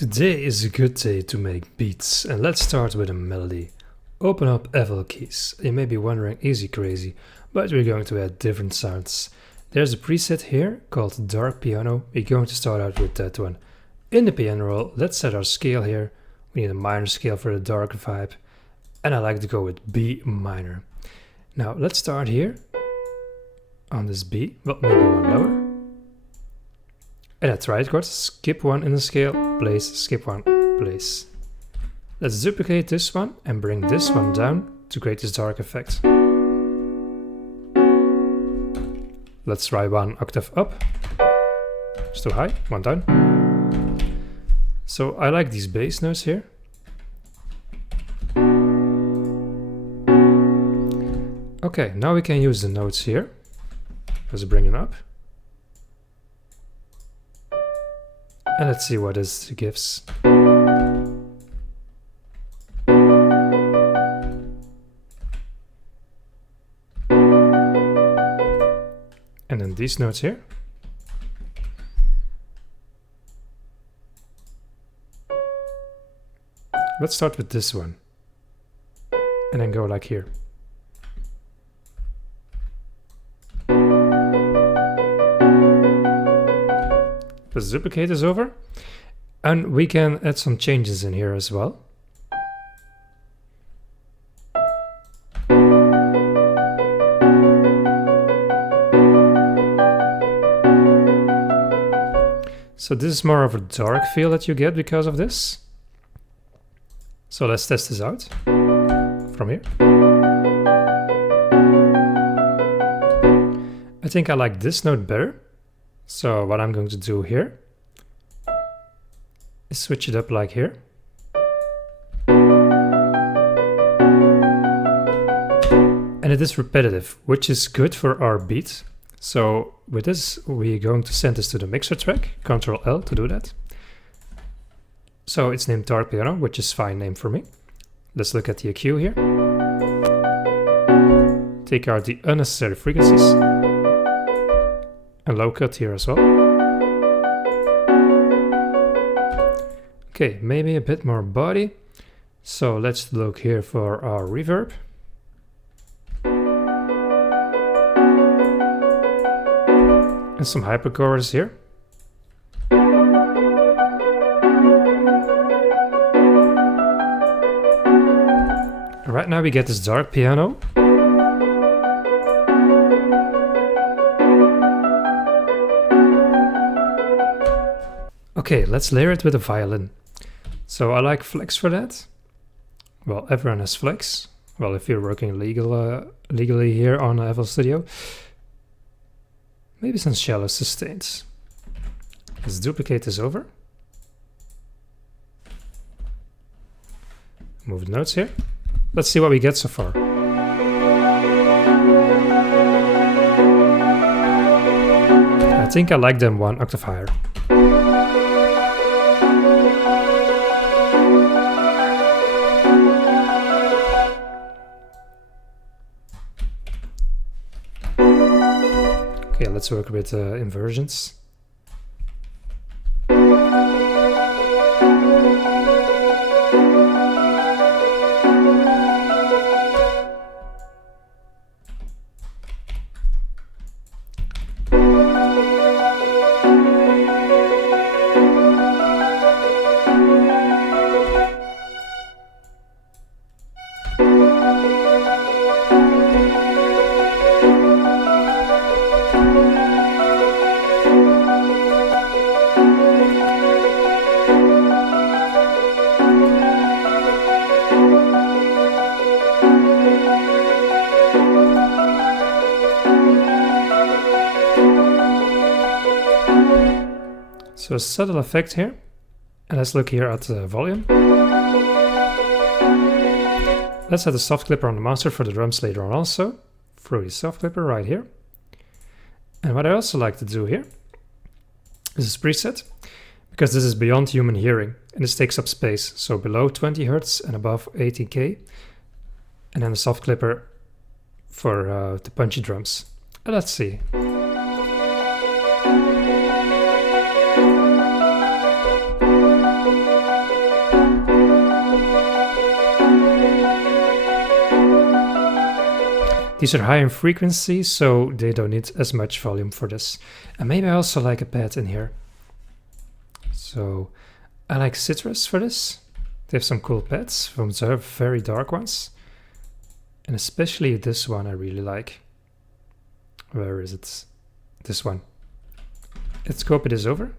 Today is a good day to make beats, and let's start with a melody. Open up FL Keys. You may be wondering, is he crazy? But we're going to add different sounds. There's a preset here called Dark Piano. We're going to start out with that one. In the piano roll, let's set our scale here. We need a minor scale for the dark vibe, and I like to go with B minor. Now let's start here on this B, well, maybe one lower. And at right chord, skip one in the scale, place, skip one, place. Let's duplicate this one and bring this one down to create this dark effect. Let's try one octave up. It's too high, one down. So I like these bass notes here. Okay, now we can use the notes here. Let's bring them up. And let's see what this gives. And then these notes here. Let's start with this one. And then go like here. Let's duplicate this over, and we can add some changes in here as well. So this is more of a dark feel that you get because of this. So let's test this out from here. I think I like this note better. So what I'm going to do here is switch it up like here. And it is repetitive, which is good for our beat. So with this, we're going to send this to the mixer track, Ctrl L to do that. So it's named Dark Piano, which is fine name for me. Let's look at the EQ here. Take out the unnecessary frequencies. And low cut here as well. Okay, maybe a bit more body. So let's look here for our reverb. And some hyperchorus here. Right now we get this dark piano. Okay, let's layer it with a violin. So I like flex for that. Well, everyone has flex. Well, if you're working legally here on FL Studio. Maybe some shallow sustains. Let's duplicate this over. Move the notes here. Let's see what we get so far. I think I like them one octave higher. Okay, let's work with inversions. So a subtle effect here, and let's look here at the volume. Let's add a soft clipper on the master for the drums later on also. Throw the soft clipper right here. And what I also like to do here is this preset, because this is beyond human hearing and this takes up space. So below 20 Hz and above 18K. And then a soft clipper for the punchy drums. Let's see. These are high in frequency, so they don't need as much volume for this. And maybe I also like a pad in here. So I like Citrus for this. They have some cool pads, from very dark ones. And especially this one I really like. Where is it? This one. Let's copy this over.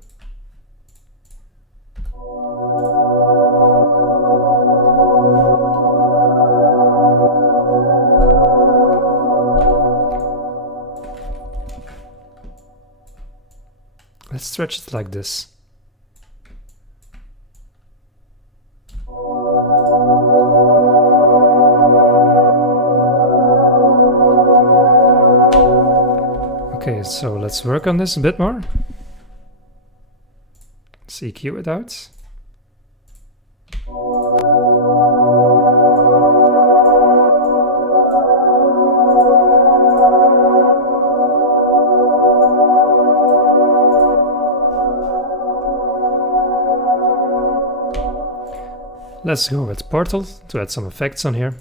Let's stretch it like this. Okay, so let's work on this a bit more. Let's EQ it out. Let's go with Portal to add some effects on here.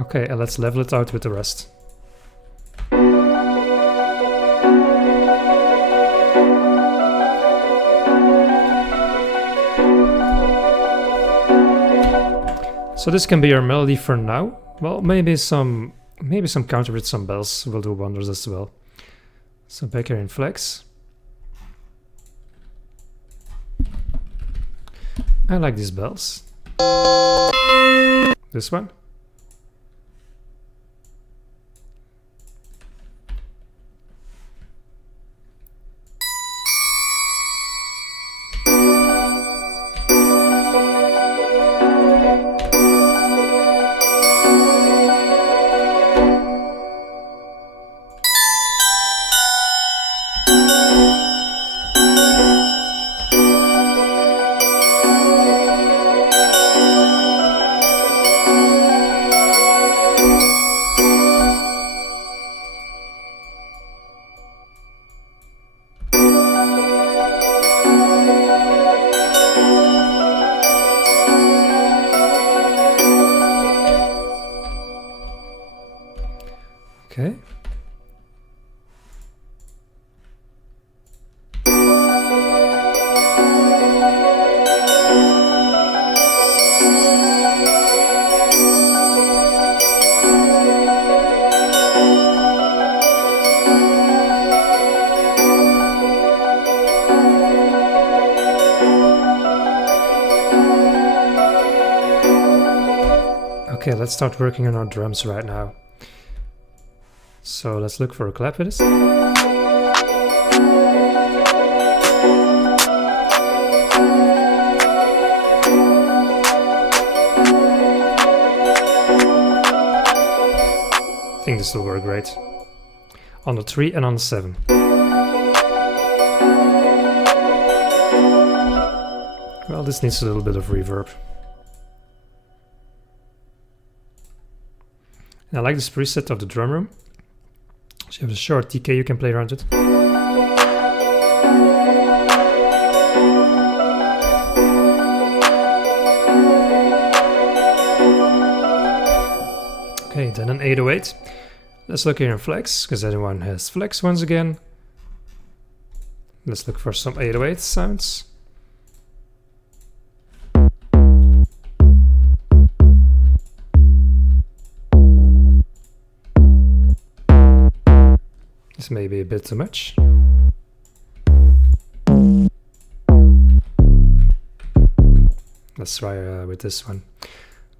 Okay, and let's level it out with the rest. So this can be our melody for now. Well, maybe some counter with some bells will do wonders as well. So back here in Flex. I like these bells. This one. Okay. Okay, let's start working on our drums right now. So let's look for a clap for this. I think this will work great. On the 3 and on the 7. Well, this needs a little bit of reverb. And I like this preset of the drum room. So you have a short TK you can play around with. Okay, then an 808. Let's look here in Flex, because everyone has Flex once again. Let's look for some 808 sounds. This may be a bit too much. Let's try with this one.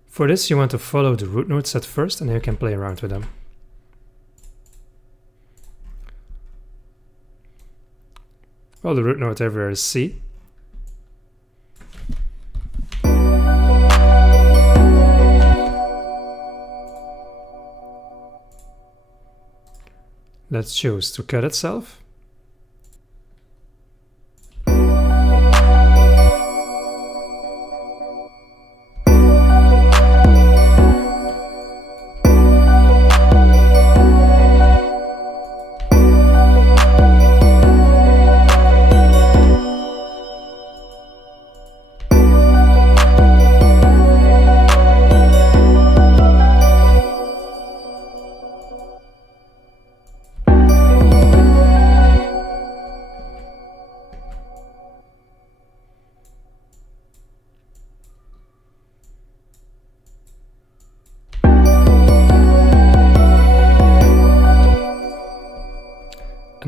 For this you want to follow the root notes at first and then you can play around with them. Well, the root note everywhere is C. Let's choose to cut itself.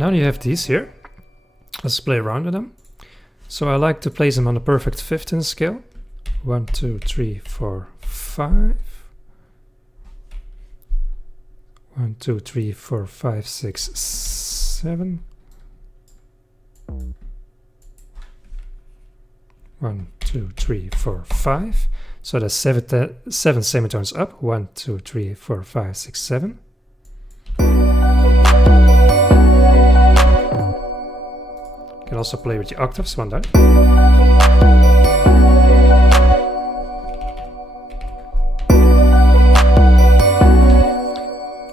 now you have these here. Let's play around with them. So I like to place them on a perfect fifth in the scale. 1, 2, 3, 4, 5. 1, 2, 3, 4, 5, 6, 7. 1, 2, 3, 4, 5. So that's 7 semitones up. 1, 2, 3, 4, 5, 6, 7. You can also play with the octaves, one down.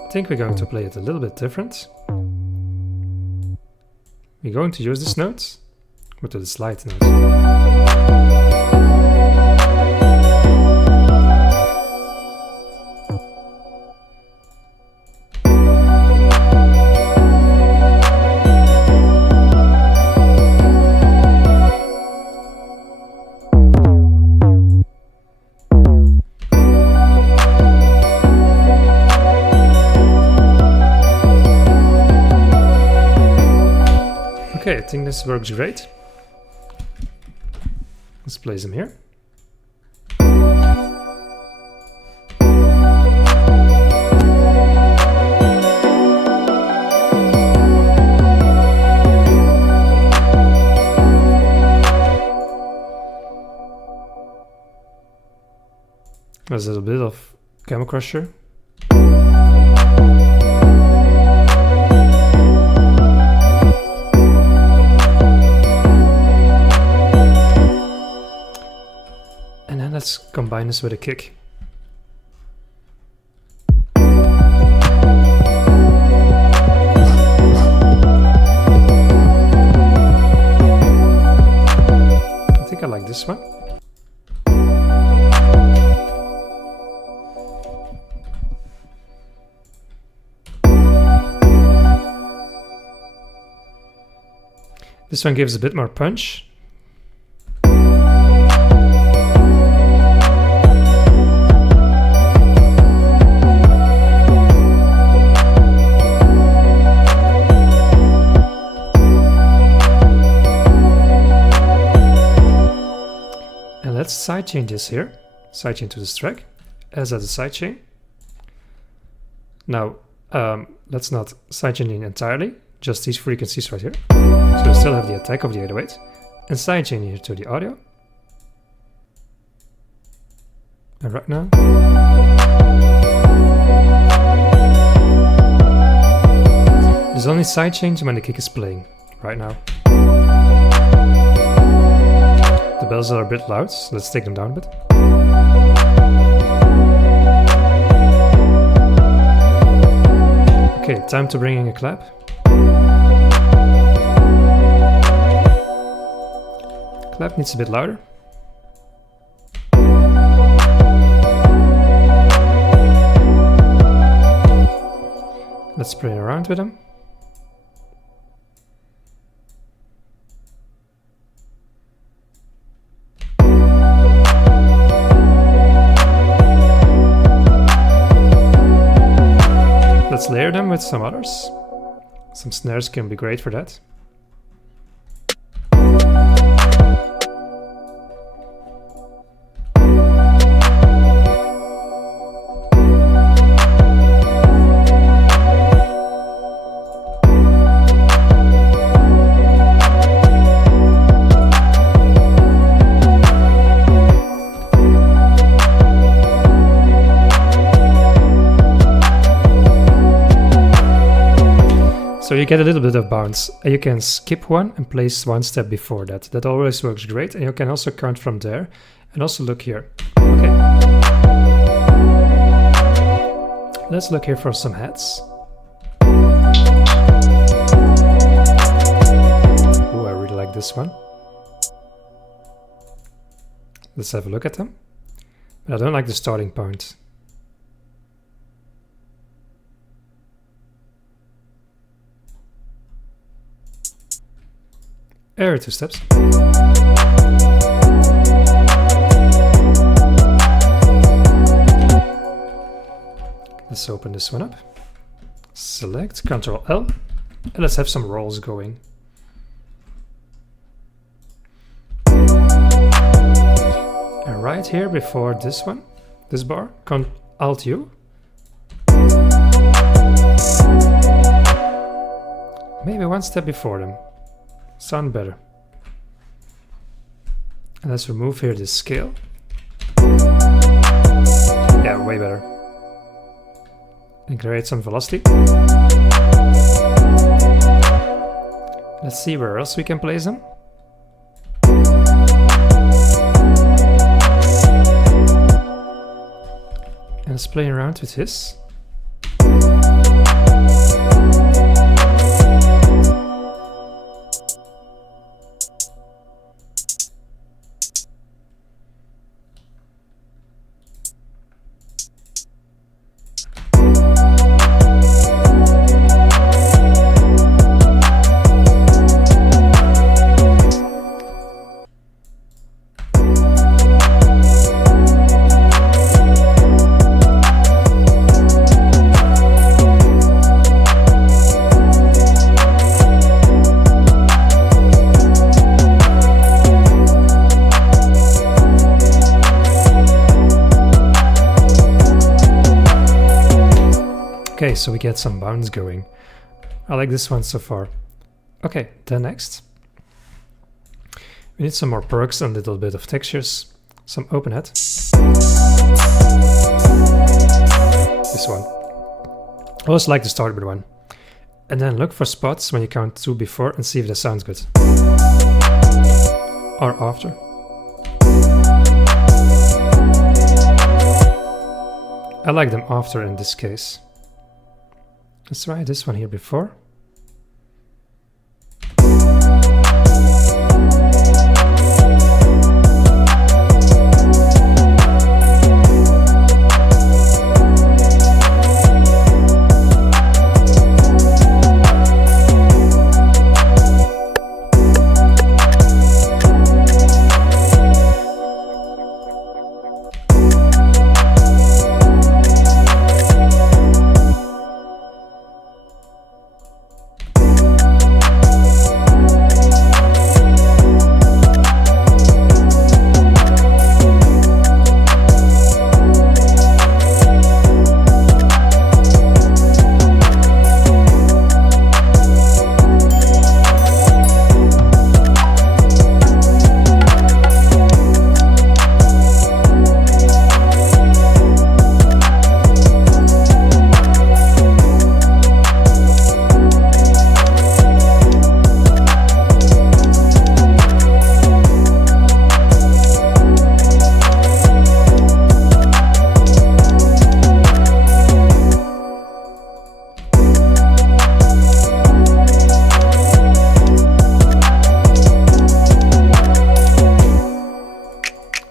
I think we're going to play it a little bit different. We're going to use this note, but to the slide note. Okay, I think this works great. Let's place them here. There's a little bit of Camel Crusher. And then let's combine this with a kick. I think I like this one. This one gives a bit more punch. And let's sidechain this here. Sidechain to this track as a sidechain. Now, let's not sidechain it entirely. Just these frequencies right here. So we still have the attack of the 808. And sidechain here to the audio. And right now. There's only sidechains when the kick is playing. Right now. The bells are a bit loud, so let's take them down a bit. Okay, time to bring in a clap. Clap needs a bit louder. Let's play around with them. Let's layer them with some others. Some snares can be great for that. So you get a little bit of bounce. You can skip one and place one step before that. That always works great. And you can also count from there. And also look here. Okay. Let's look here for some heads. Oh, I really like this one. Let's have a look at them. But I don't like the starting point. Error 2 steps. Let's open this one up. Select, Ctrl L, And let's have some rolls going. And right here before this one, this bar, Alt U. Maybe one step before them. Sound better. And let's remove here this scale. Yeah, way better. And create some velocity. Let's see where else we can place them. And let's play around with this. Okay, so we get some bounce going. I like this one so far. Okay, then next. We need some more perks and a little bit of textures. Some open head. This one. I always like to start with one. And then look for spots when you count 2 before and see if that sounds good. Or after. I like them after in this case. Let's try this one here before.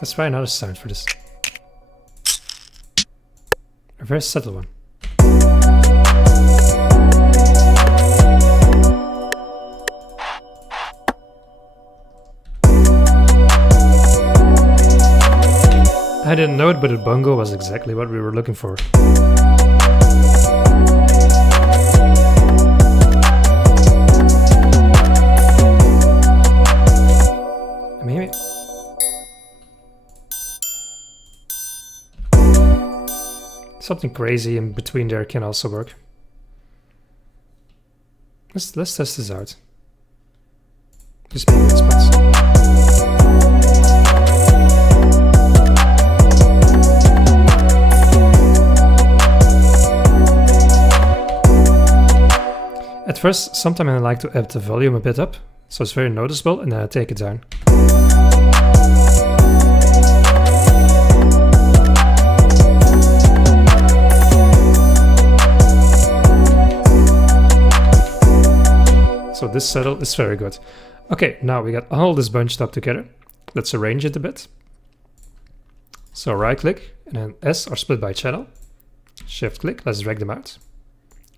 Let's try another sound for this. A very subtle one. I didn't know it, but a bongo was exactly what we were looking for. Maybe. Something crazy in between there can also work. Let's test this out. Just make it spots. At first, sometimes I like to amp the volume a bit up, so it's very noticeable, and then I take it down. So this settle is very good. Okay, now we got all this bunched up together. Let's arrange it a bit. So right click and then S or split by channel. Shift click, let's drag them out.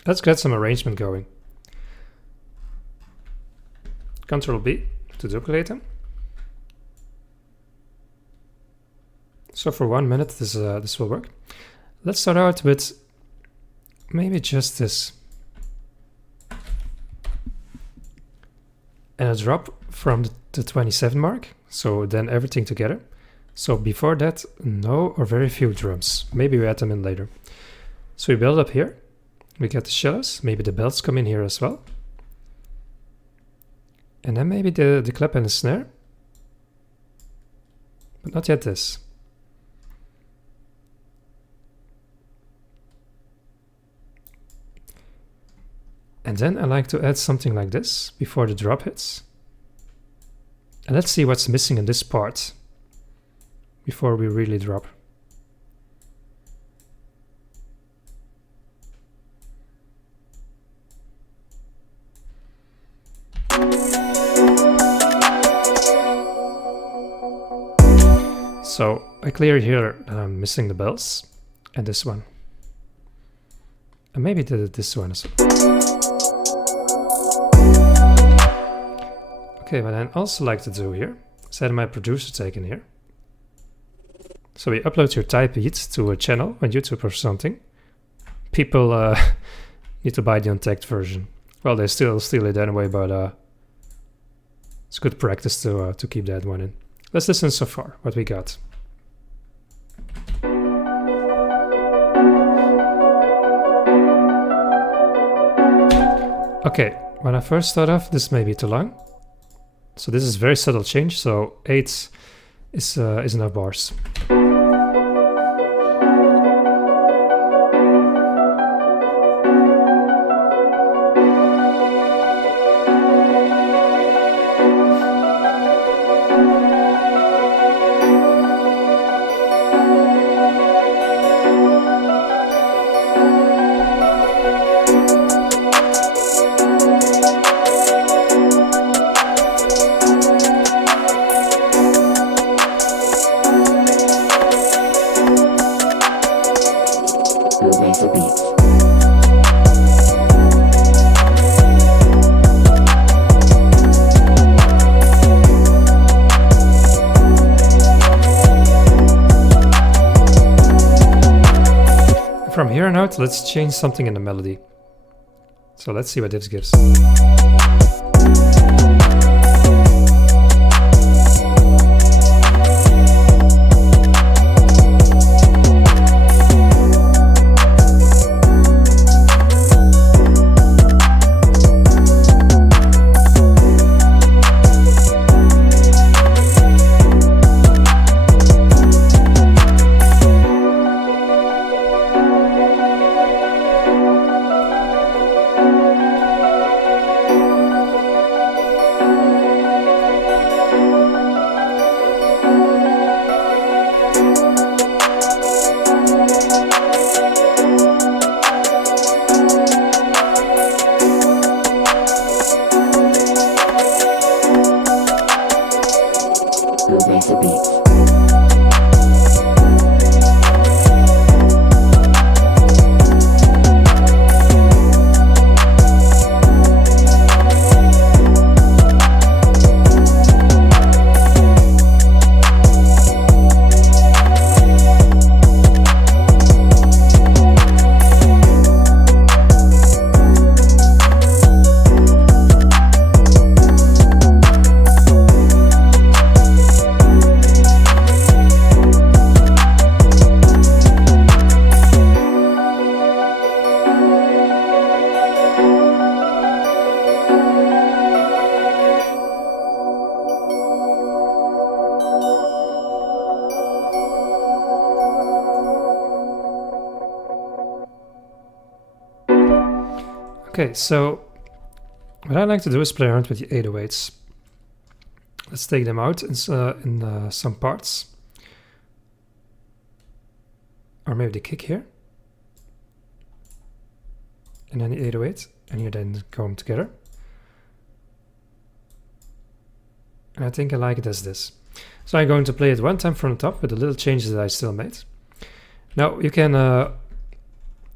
Let's get some arrangement going. Ctrl B to duplicate them. So for 1 minute this will work. Let's start out with maybe just this. and a drop from the 27 mark. So then everything together. So before that, no or very few drums. Maybe we add them in later. So we build up here. We get the shallows. Maybe the bells come in here as well. And then maybe the clap and the snare. But not yet this. And then I like to add something like this before the drop hits. And let's see what's missing in this part before we really drop. So I clear here that I'm missing the bells and this one. And maybe this one as well. Okay, what I also like to do here is add my producer tag in here. So we upload your type beat to a channel on YouTube or something. People need to buy the untagged version. Well, they still steal it anyway, but it's good practice to keep that one in. Let's listen so far, what we got. Okay, when I first start off, this may be too long. So this is very subtle change, so 8 is enough bars. From here on out, let's change something in the melody. So let's see what this gives. Okay, so what I like to do is play around with the 808s. Let's take them out in some parts. Or maybe the kick here. And then the 808, and here then come together. And I think I like it as this. So I'm going to play it one time from the top with the little changes that I still made. Now you can,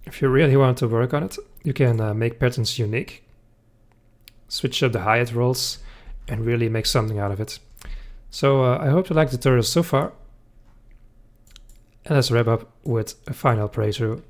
if you really want to work on it, you can make patterns unique, switch up the hi-hat rolls, and really make something out of it. So I hope you like the tutorial so far. And let's wrap up with a final playthrough.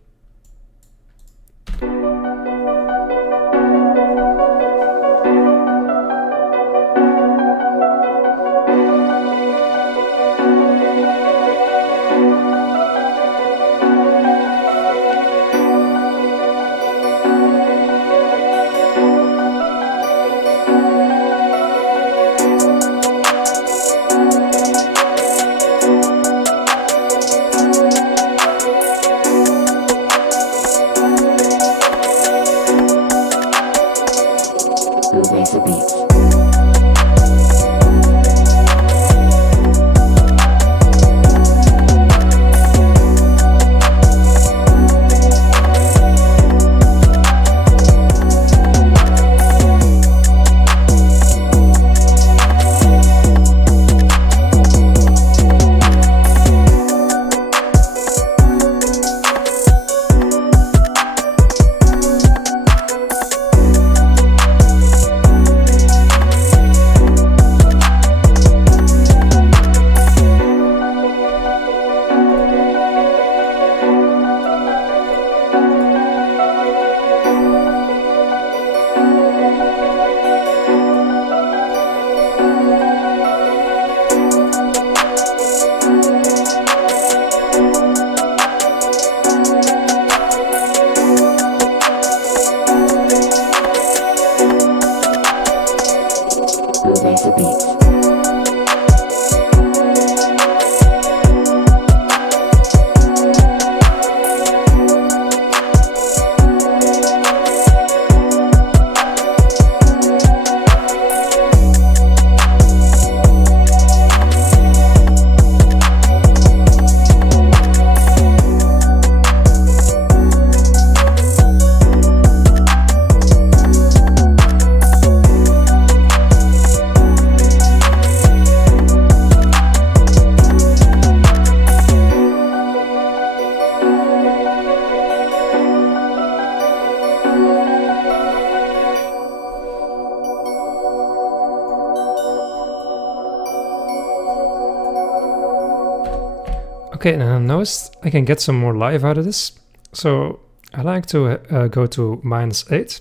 Okay, and I noticed I can get some more life out of this. So I like to go to -8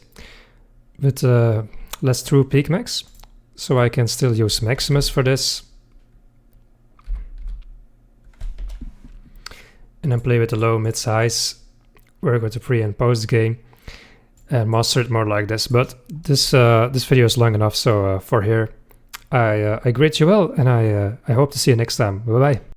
with less true peak max. So I can still use Maximus for this. And then play with the low, mid, highs, work with the pre and post game, and master it more like this. But this video is long enough, so for here, I greet you well, and I hope to see you next time. Bye bye.